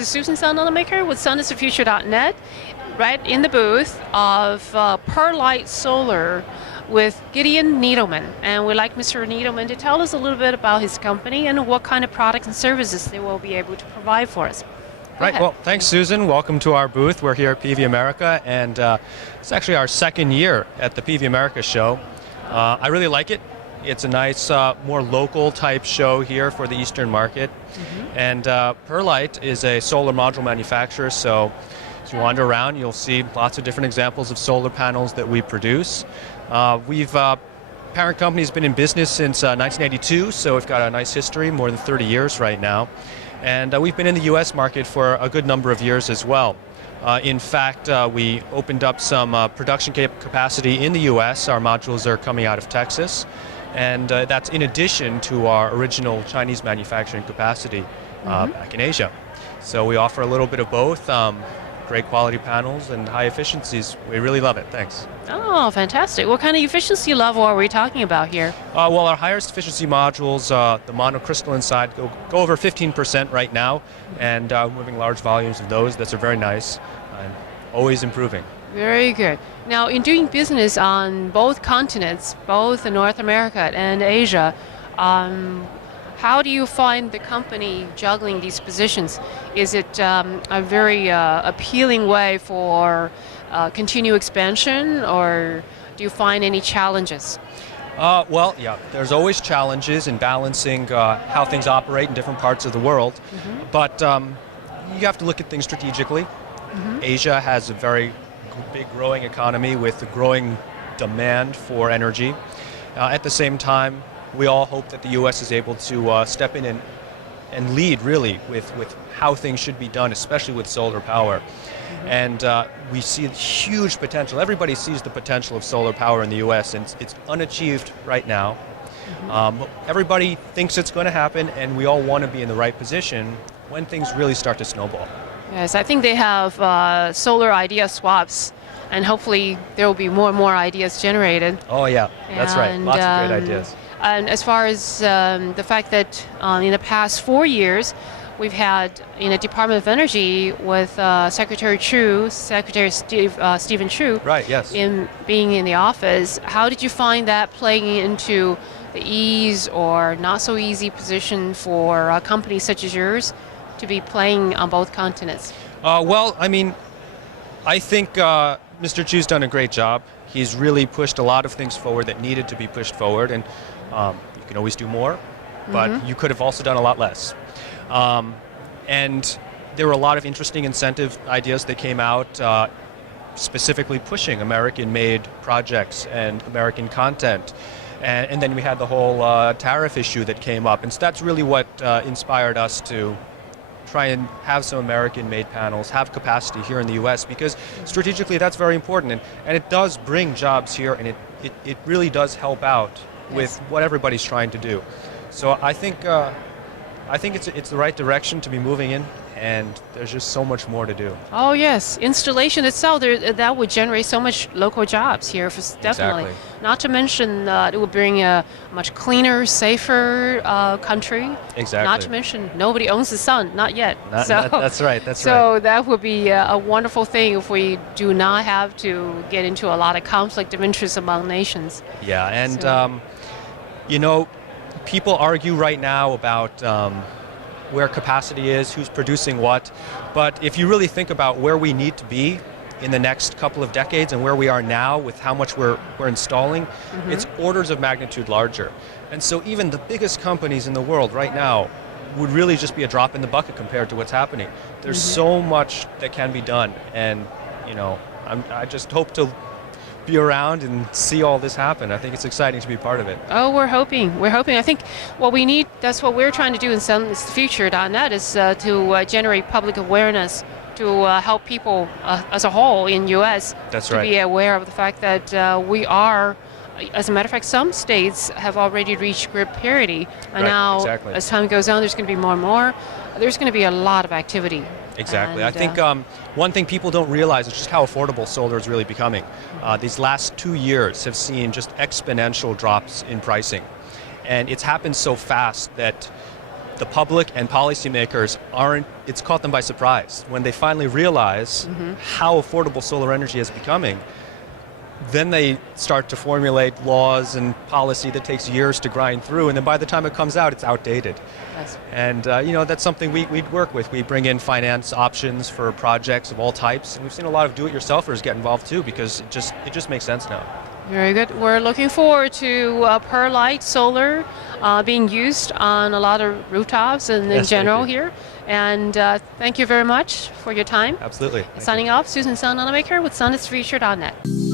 is Susan Sun Nunamaker with sunisthefuture.net, right in the booth of Perlight Solar with Gideon Needleman. And we'd like Mr. Needleman to tell us a little bit about his company and what kind of products and services they will be able to provide for us. Right, well, thanks Susan. Welcome to our booth. We're here at PV America, and it's actually our second year at the PV America show. I really like it. It's a nice, more local type show here for the Eastern market. And Perlight is a solar module manufacturer, so as you wander around, you'll see lots of different examples of solar panels that we produce. Parent company's been in business since 1982, so we've got a nice history, more than 30 years right now. And we've been in the US market for a good number of years as well. In fact, we opened up some production capacity in the US. Our modules are coming out of Texas. And that's in addition to our original Chinese manufacturing capacity back in Asia. So we offer a little bit of both, great quality panels and high efficiencies. We really love it. Thanks. Oh, fantastic. What kind of efficiency level are we talking about here? Well, our highest efficiency modules, the monocrystalline side, go over 15% right now, and moving large volumes of those. That's very nice and always improving. Very good. Now, in doing business on both continents, both North America and Asia, how do you find the company juggling these positions? Is it a very appealing way for continued expansion, or do you find any challenges? Well, yeah, there's always challenges in balancing how things operate in different parts of the world, but you have to look at things strategically. Asia has a very big growing economy with a growing demand for energy. At the same time, we all hope that the U.S. is able to step in and lead really with how things should be done, especially with solar power. And we see huge potential. Everybody sees the potential of solar power in the U.S. and it's unachieved right now. Everybody thinks it's going to happen, and we all want to be in the right position when things really start to snowball. Yes, I think they have solar idea swaps, and hopefully there will be more and more ideas generated. Oh yeah, that's right. Lots of great ideas. And as far as the fact that in the past 4 years, we've had in the Department of Energy with Secretary Stephen Chu, right, yes, in being in the office. How did you find that playing into the ease or not so easy position for companies such as yours to be playing on both continents? Well, I mean, I think Mr. Chu's done a great job. He's really pushed a lot of things forward that needed to be pushed forward, and you can always do more, but you could have also done a lot less. And there were a lot of interesting incentive ideas that came out, specifically pushing American-made projects and American content. And then we had the whole tariff issue that came up, and so that's really what inspired us to try and have some American-made panels, have capacity here in the U.S., because strategically that's very important, and it does bring jobs here, and it really does help out with what everybody's trying to do. So I think it's the right direction to be moving in, and there's just so much more to do. Oh yes, installation itself, that would generate so much local jobs here, definitely. Exactly. Not to mention it would bring a much cleaner, safer country. Exactly. Not to mention nobody owns the sun, not yet. That's right. So that would be a wonderful thing if we do not have to get into a lot of conflict of interest among nations. Yeah, and you know, people argue right now about where capacity is, who's producing what, but if you really think about where we need to be in the next couple of decades and where we are now with how much we're installing, it's orders of magnitude larger. And so even the biggest companies in the world right now would really just be a drop in the bucket compared to what's happening. There's so much that can be done, and you know, I just hope to be around and see all this happen. I think it's exciting to be part of it. Oh, we're hoping. I think what we need, that's what we're trying to do in sunisthefuture.net, is to generate public awareness, to help people as a whole in U.S. to be aware of the fact that we are, as a matter of fact, some states have already reached grid parity, and now as time goes on, there's going to be more and more. There's going to be a lot of activity. Exactly. I think one thing people don't realize is just how affordable solar is really becoming. These last 2 years have seen just exponential drops in pricing. And it's happened so fast that the public and policymakers it's caught them by surprise. When they finally realize how affordable solar energy is becoming, then they start to formulate laws and policy that takes years to grind through, and then by the time it comes out, it's outdated. Yes. And that's something we work with. We bring in finance options for projects of all types, and we've seen a lot of do-it-yourselfers get involved too, because it just makes sense now. Very good. We're looking forward to Perlight Solar being used on a lot of rooftops and in general here. And thank you very much for your time. Absolutely. Signing off, Susan Sun Nunamaker with sunisthefuture.net.